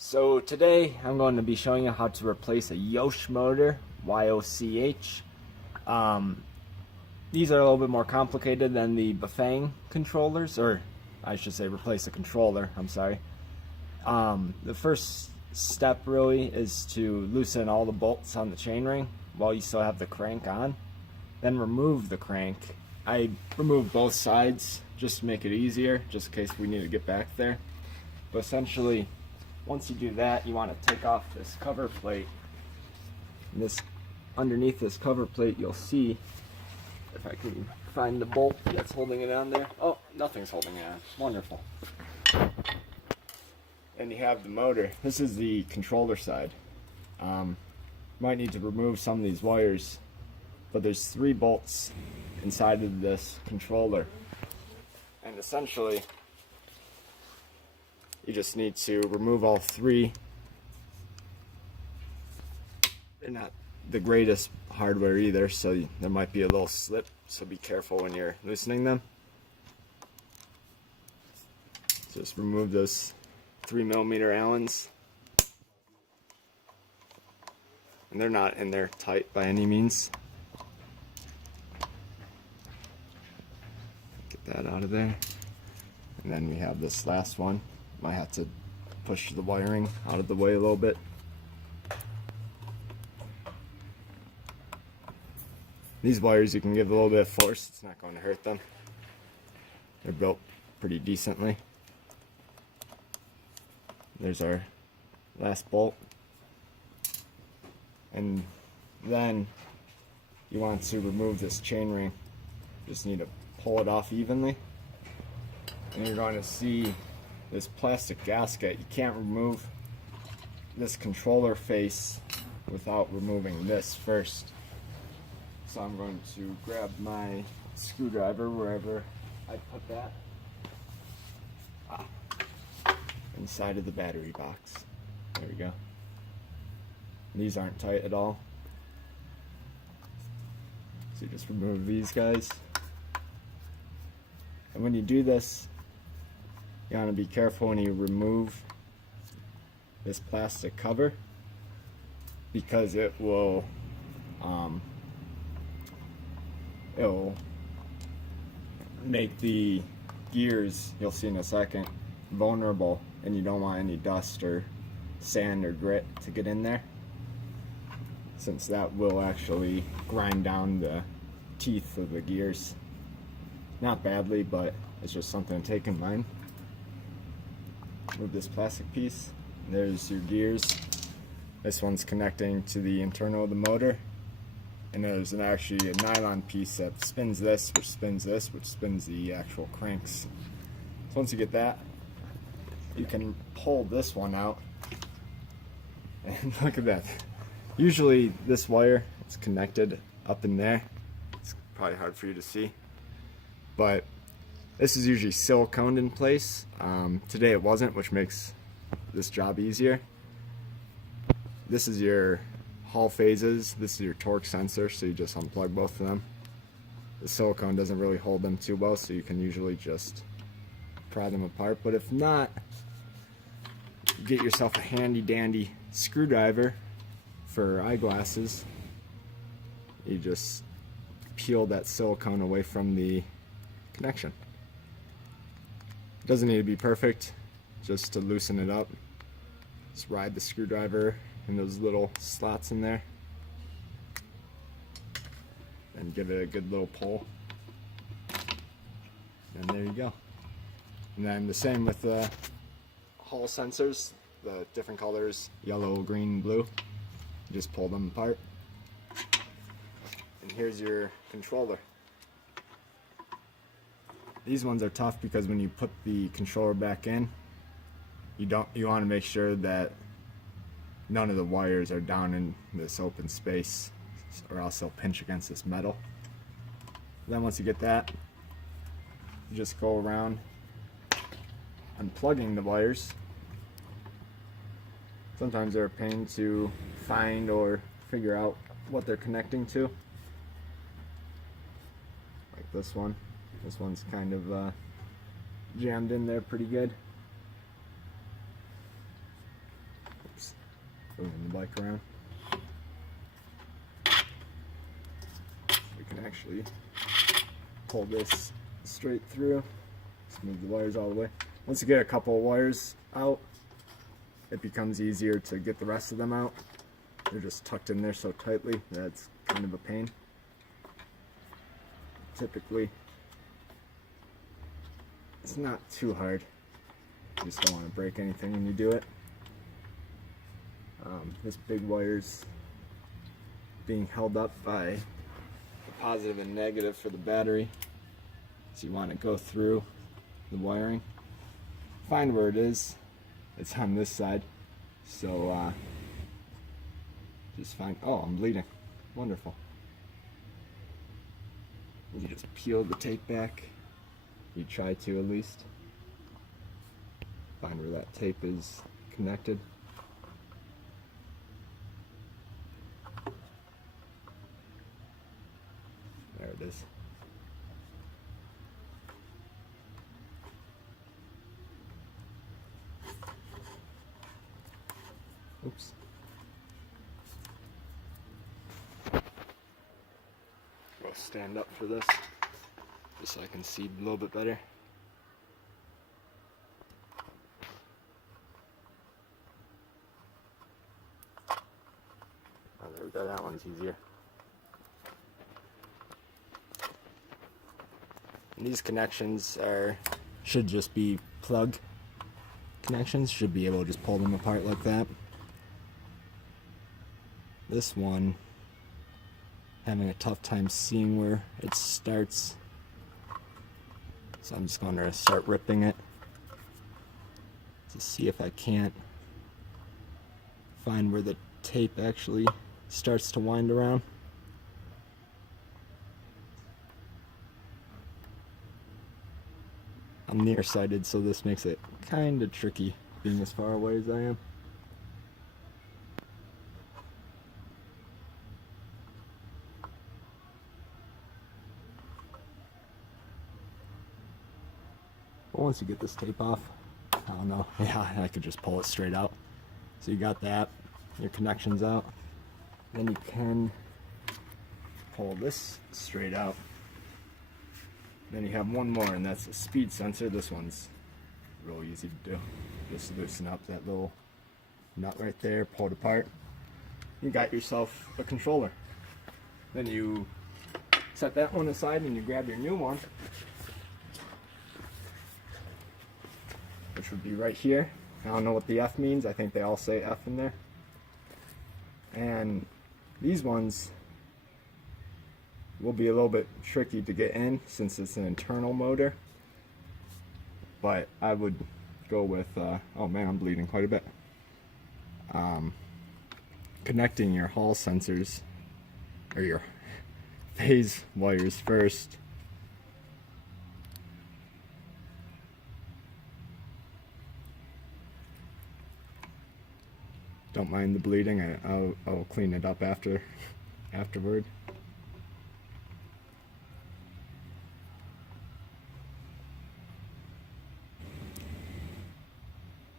So today I'm going to be showing you how to replace a Yosh motor, Y-O-C-H. These are a little bit more complicated than the Bafang controllers, or I should say replace a controller, I'm sorry. The first step really is to loosen all the bolts on the chainring while you still have the crank on. Then remove the crank. I removed both sides just to make it easier, just in case we need to get back there. But essentially, once you do that, you want to take off this cover plate. And this, underneath this cover plate, you'll see, if I can find the bolt that's holding it on there. Oh, nothing's holding it on. Wonderful. And you have the motor. This is the controller side. Might need to remove some of these wires, but there's 3 bolts inside of this controller. And essentially, you just need to remove all 3. They're not the greatest hardware either, so there might be a little slip, so be careful when you're loosening them. Just remove those 3mm Allens. And they're not in there tight by any means. Get that out of there. And then we have this last one. Might have to push the wiring out of the way a little bit. These wires you can give a little bit of force, it's not going to hurt them. They're built pretty decently. There's our last bolt. And then you want to remove this chainring. Just need to pull it off evenly. And you're going to see this plastic gasket. You can't remove this controller face without removing this first. So I'm going to grab my screwdriver wherever I put that. Inside of the battery box. There we go. These aren't tight at all. So you just remove these guys. And when you do this, you want to be careful when you remove this plastic cover, because it'll make the gears, you'll see in a second, vulnerable, and you don't want any dust or sand or grit to get in there, since that will actually grind down the teeth of the gears. Not badly, but it's just something to take in mind. Move this plastic piece. There's your gears. This one's connecting to the internal of the motor, and there's actually a nylon piece that spins this, which spins this, which spins the actual cranks. So once you get that, you can pull this one out, and look at that. Usually this wire is connected up in there. It's probably hard for you to see, but this is usually siliconed in place. Today it wasn't, which makes this job easier. This is your Hall phases. This is your torque sensor, so you just unplug both of them. The silicone doesn't really hold them too well, so you can usually just pry them apart. But if not, get yourself a handy dandy screwdriver for eyeglasses. You just peel that silicone away from the connection. It doesn't need to be perfect, just to loosen it up. Just ride the screwdriver in those little slots in there and give it a good little pull, and there you go. And then the same with the Hall sensors, the different colors, yellow, green, blue. You just pull them apart, and here's your controller. These ones are tough because when you put the controller back in, you want to make sure that none of the wires are down in this open space, or else they'll pinch against this metal. Then once you get that, you just go around unplugging the wires. Sometimes they're a pain to find or figure out what they're connecting to. Like this one. This one's kind of jammed in there pretty good. moving the bike around. We can actually pull this straight through. Let's move the wires all the way. Once you get a couple of wires out, it becomes easier to get the rest of them out. They're just tucked in there so tightly that's kind of a pain. Typically, it's not too hard. You just don't want to break anything when you do it. This big wire's being held up by the positive and negative for the battery. So you want to go through the wiring. Find where it is. It's on this side. So just find, oh, I'm bleeding. Wonderful. You just peel the tape back. You try to at least. Find where that tape is connected. There it is. Oops. I'll stand up for this, just so I can see a little bit better. Oh, there we go, that one's easier. And these connections should just be plug connections, should be able to just pull them apart like that. This one, having a tough time seeing where it starts, so I'm just going to start ripping it to see if I can't find where the tape actually starts to wind around. I'm nearsighted, so this makes it kind of tricky being as far away as I am. But once you get this tape off, I don't know, yeah, I could just pull it straight out. So you got that, your connections out. Then you can pull this straight out. Then you have one more, and that's a speed sensor. This one's real easy to do. Just loosen up that little nut right there, pull it apart. You got yourself a controller. Then you set that one aside and you grab your new one, which would be right here. I don't know what the F means. I think they all say F in there. And these ones will be a little bit tricky to get in since it's an internal motor, but I would go with oh man, I'm bleeding quite a bit. Connecting your Hall sensors or your phase wires first. Don't mind the bleeding. I'll clean it up afterward.